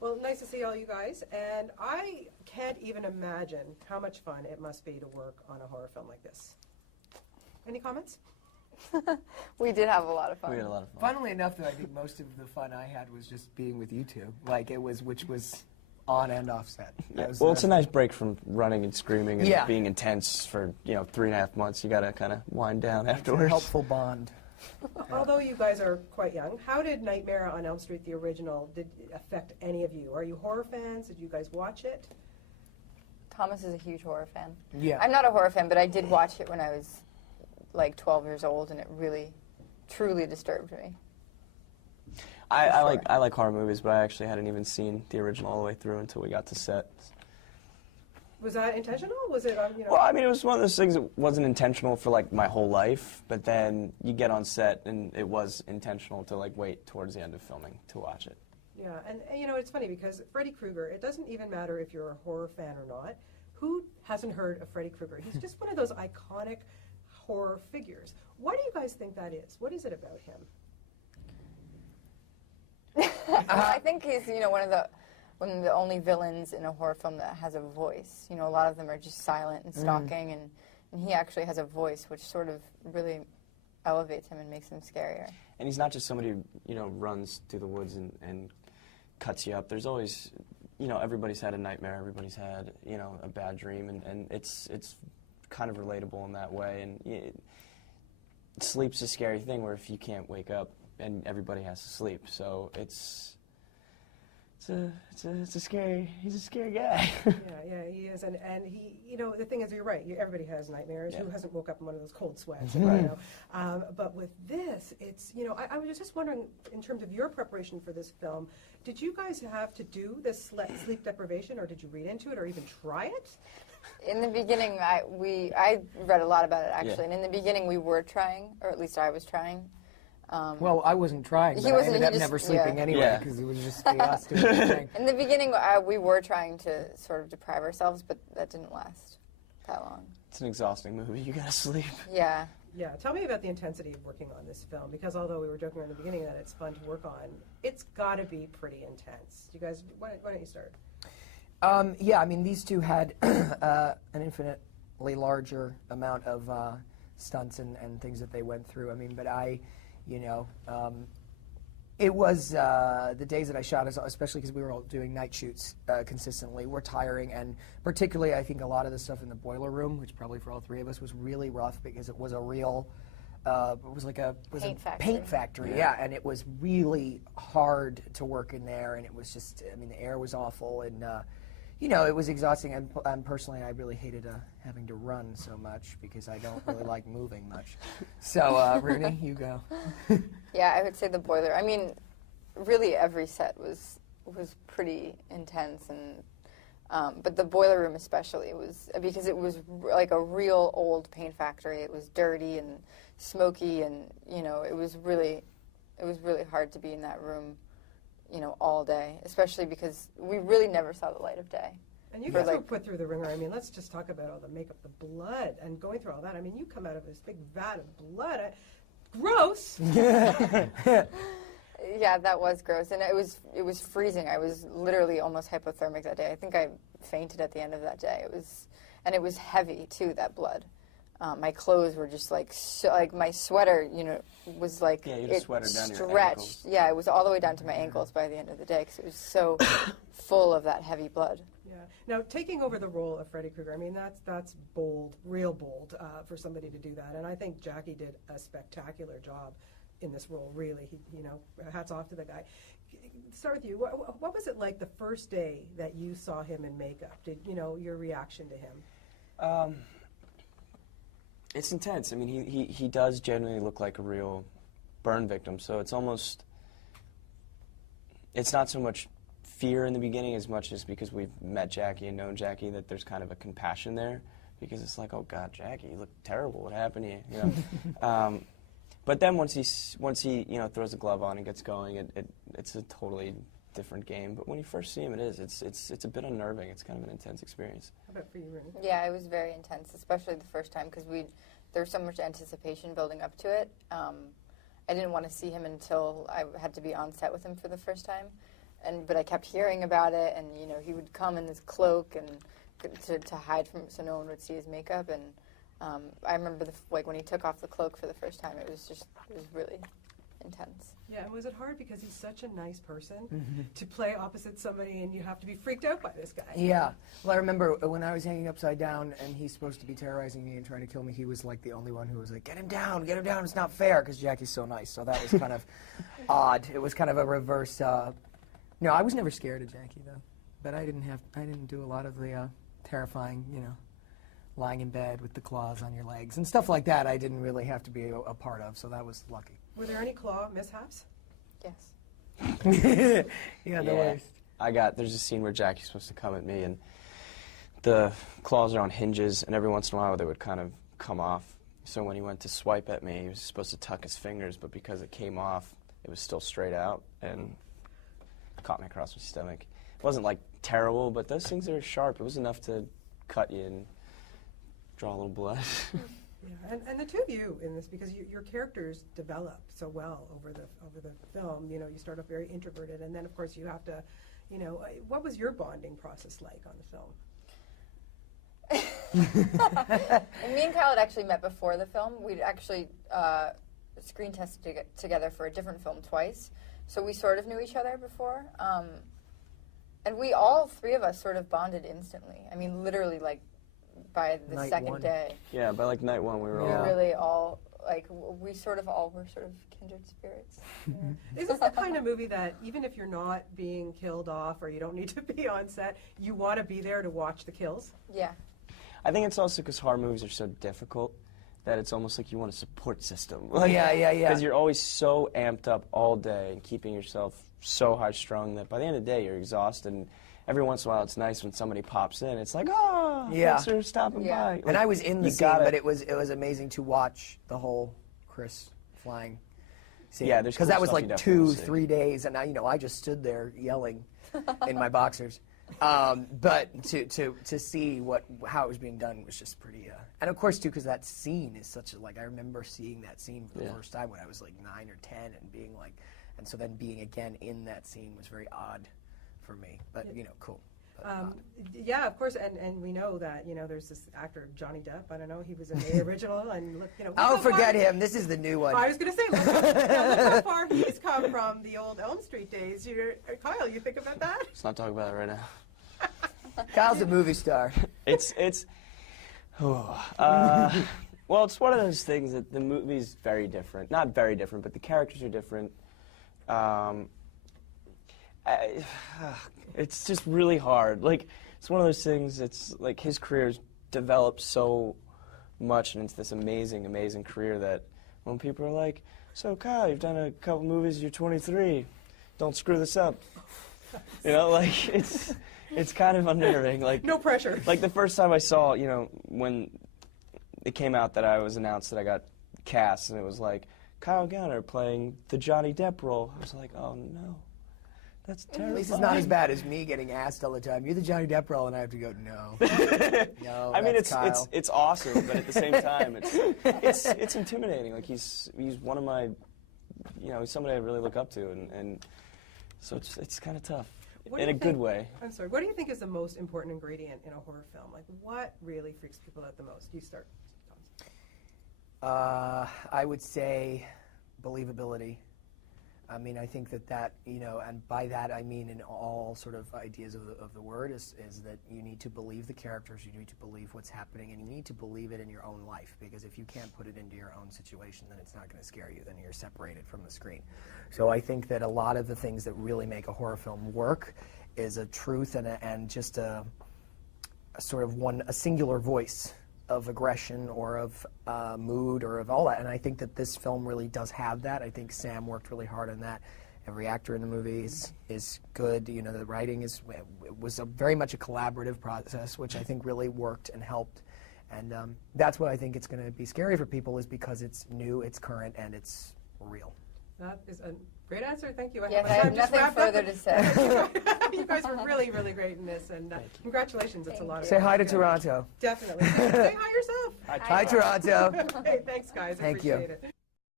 Well, nice to see all you guys, and I can't even imagine how much fun it must be to work on a horror film like this. Any comments? We did have a lot of fun. We had a lot of fun. Funnily enough, though, I think most of the fun I had was just being with you two. Which was on and off set. Well, it's a nice break from running and screaming and Yeah. being intense for 3.5 months. You got to kind of wind down It's afterwards. a helpful bond. Although you guys are quite young, how did Nightmare on Elm Street, the original, did it affect any of you? Are you horror fans? Did you guys watch it? Thomas is a huge horror fan. Yeah. I'm not a horror fan, but I did watch it when I was like 12 years old, and it really, truly disturbed me. I like horror movies, but I actually hadn't even seen the original all the way through until we got to set. Was that intentional? Was it, Well, I mean, it was one of those things that wasn't intentional for like my whole life, but then you get on set and it was intentional to like wait towards the end of filming to watch it. Yeah, and it's funny because Freddy Krueger, it doesn't even matter if you're a horror fan or not. Who hasn't heard of Freddy Krueger? He's just one of those iconic horror figures. Why do you guys think that is? What is it about him? I think he's, one of the only villains in a horror film that has a voice. A lot of them are just silent and stalking, and he actually has a voice, which sort of really elevates him and makes him scarier. And he's not just somebody who, runs through the woods and cuts you up. There's always, everybody's had a nightmare, everybody's had, a bad dream, and it's kind of relatable in that way. And sleep's a scary thing where if you can't wake up, and everybody has to sleep, so it's a scary. He's a scary guy. yeah, he is, and he, the thing is, you're right. Everybody has nightmares. Yeah. Who hasn't woke up in one of those cold sweats? But with this, it's I was just wondering, in terms of your preparation for this film, did you guys have to do this sleep deprivation, or did you read into it, or even try it? In the beginning, I read a lot about it actually, Yeah. and in the beginning we were trying, or at least I was trying. Well, I wasn't trying, but I ended up never sleeping anyway because it was just us doing the thing. In the beginning, we were trying to sort of deprive ourselves, but that didn't last that long. It's an exhausting movie. You gotta sleep. Yeah. Yeah, tell me about the intensity of working on this film, because although we were joking in the beginning that it's fun to work on, it's got to be pretty intense. You guys, why don't you start? Yeah, I mean, these two had an infinitely larger amount of stunts and things that they went through. I mean, but it was the days that I shot, especially because we were all doing night shoots consistently, were tiring, and particularly I think a lot of the stuff in the boiler room, which probably for all three of us was really rough because it was a real, paint factory, yeah, and it was really hard to work in there, and it was just, I mean, the air was awful, and it was exhausting, and personally I really hated having to run so much because I don't really like moving much. So, Rooney, you go. Yeah, I would say the boiler. I mean, really every set was pretty intense, and but the boiler room especially was because it was like a real old paint factory. It was dirty and smoky, and it was really hard to be in that room, all day, especially because we really never saw the light of day. And you guys were put through the ringer. I mean, let's just talk about all the makeup, the blood, and going through all that. I mean, you come out of this big vat of blood. Gross. Yeah, that was gross, and it was freezing. I was literally almost hypothermic that day. I think I fainted at the end of that day. It was heavy too. That blood. My clothes were just like my sweater, was like it sweater down your stretched. ankles. Yeah, it was all the way down to my ankles by the end of the day because it was so full of that heavy blood. Yeah. Now, taking over the role of Freddy Krueger, I mean, that's bold, real bold for somebody to do that. And I think Jackie did a spectacular job in this role, really. Hats off to the guy. Start with you. What was it like the first day that you saw him in makeup? Your reaction to him? It's intense. I mean, he does genuinely look like a real burn victim, so it's not so much fear in the beginning as much as because we've met Jackie and known Jackie that there's kind of a compassion there, because it's like, oh God, Jackie, you look terrible. What happened to you? But then once he throws the glove on and gets going, it's a totally different game. But when you first see him, it's a bit unnerving. It's kind of an intense experience. How about for you, Rooney? Yeah, it was very intense, especially the first time because there was so much anticipation building up to it. I didn't want to see him until I had to be on set with him for the first time. but I kept hearing about it, and he would come in this cloak and to hide from so no one would see his makeup. And I remember when he took off the cloak for the first time, it was really intense. Yeah, and was it hard because he's such a nice person to play opposite somebody and you have to be freaked out by this guy? Yeah. Well, I remember when I was hanging upside down and he's supposed to be terrorizing me and trying to kill me, he was like the only one who was like, get him down, it's not fair, because Jackie's so nice. So that was kind of odd. It was kind of a reverse. No, I was never scared of Jackie, though. But I didn't do a lot of the terrifying, lying in bed with the claws on your legs and stuff like that. I didn't really have to be a part of, so that was lucky. Were there any claw mishaps? Yes. Yeah, the worst. There's a scene where Jackie's supposed to come at me, and the claws are on hinges, and every once in a while they would kind of come off. So when he went to swipe at me, he was supposed to tuck his fingers, but because it came off, it was still straight out, and caught me across my stomach. It wasn't, like, terrible, but those things are sharp. It was enough to cut you and draw a little blood. Yeah, and the two of you in this, because your characters develop so well over the film. You start off very introverted, and then of course you have to, what was your bonding process like on the film? And me and Kyle had actually met before the film. We'd actually screen tested together for a different film twice, so we sort of knew each other before. And all three of us sort of bonded instantly. I mean, literally, like, by the Night second one. day. Yeah, by like night one we were We all... really all, like, we all were sort of kindred spirits. Is this the kind of movie that even if you're not being killed off or you don't need to be on set, you want to be there to watch the kills? Yeah. I think it's also because horror movies are so difficult that it's almost like you want a support system. Yeah. Because you're always so amped up all day and keeping yourself so high-strung that by the end of the day you're exhausted. And every once in a while it's nice when somebody pops in. It's like, oh, thanks for stopping by. Like, and I was in the scene, but it was amazing to watch the whole Chris flying scene. Yeah, there's because cool that was stuff like you definitely see. 3 days, and I just stood there yelling in my boxers. But to see how it was being done was just pretty. And of course too, because that scene is such I remember seeing that scene for the first time when I was like 9 or 10, and being like, and so then being again in that scene was very odd for me. But cool. Yeah, of course, and we know that there's this actor Johnny Depp. I don't know, he was in the original, and look, Oh, forget him. This is the new one. I was going to say, look how far he's come from the old Elm Street days. Kyle, you think about that? Let's not talk about it right now. Kyle's a movie star. Well, it's one of those things that the movie's very different. Not very different, but the characters are different. It's just really hard. Like, it's one of those things, it's like his career's developed so much, and it's this amazing, amazing career that when people are like, so Kyle, you've done a couple movies, you're 23, don't screw this up. Like, it's kind of unnerving. Like, No pressure. Like, the first time I saw, when it came out that I was announced that I got cast, and it was like, Kyle Gallner playing the Johnny Depp role. I was like, oh no, that's terrible. At least it's not as bad as me getting asked all the time, you're the Johnny Depp role, and I have to go, no. No, I mean, that's Kyle. it's awesome, but at the same time, it's intimidating. Like, he's one of my, he's somebody I really look up to, and so it's kind of tough in a good way. I'm sorry. What do you think is the most important ingredient in a horror film? Like, what really freaks people out the most? You start. I would say believability. I mean, I think that and by that I mean in all sort of ideas of the word is that you need to believe the characters, you need to believe what's happening, and you need to believe it in your own life, because if you can't put it into your own situation, then it's not going to scare you, then you're separated from the screen. So I think that a lot of the things that really make a horror film work is a truth and just a sort of a singular voice of aggression or of mood or of all that. And I think that this film really does have that. I think Sam worked really hard on that. Every actor in the movie is good. The writing was very much a collaborative process, which I think really worked and helped. And that's what I think it's going to be scary for people, is because it's new, it's current, and it's real. That is a great answer. Thank you. Yes, I have nothing further to say. You guys were really, really great in this, and congratulations. It's a lot of Say fun. hi to Good. Toronto. Definitely. Say hi yourself. Hi, Toronto. Hey, thanks, guys. I Thank you. appreciate it.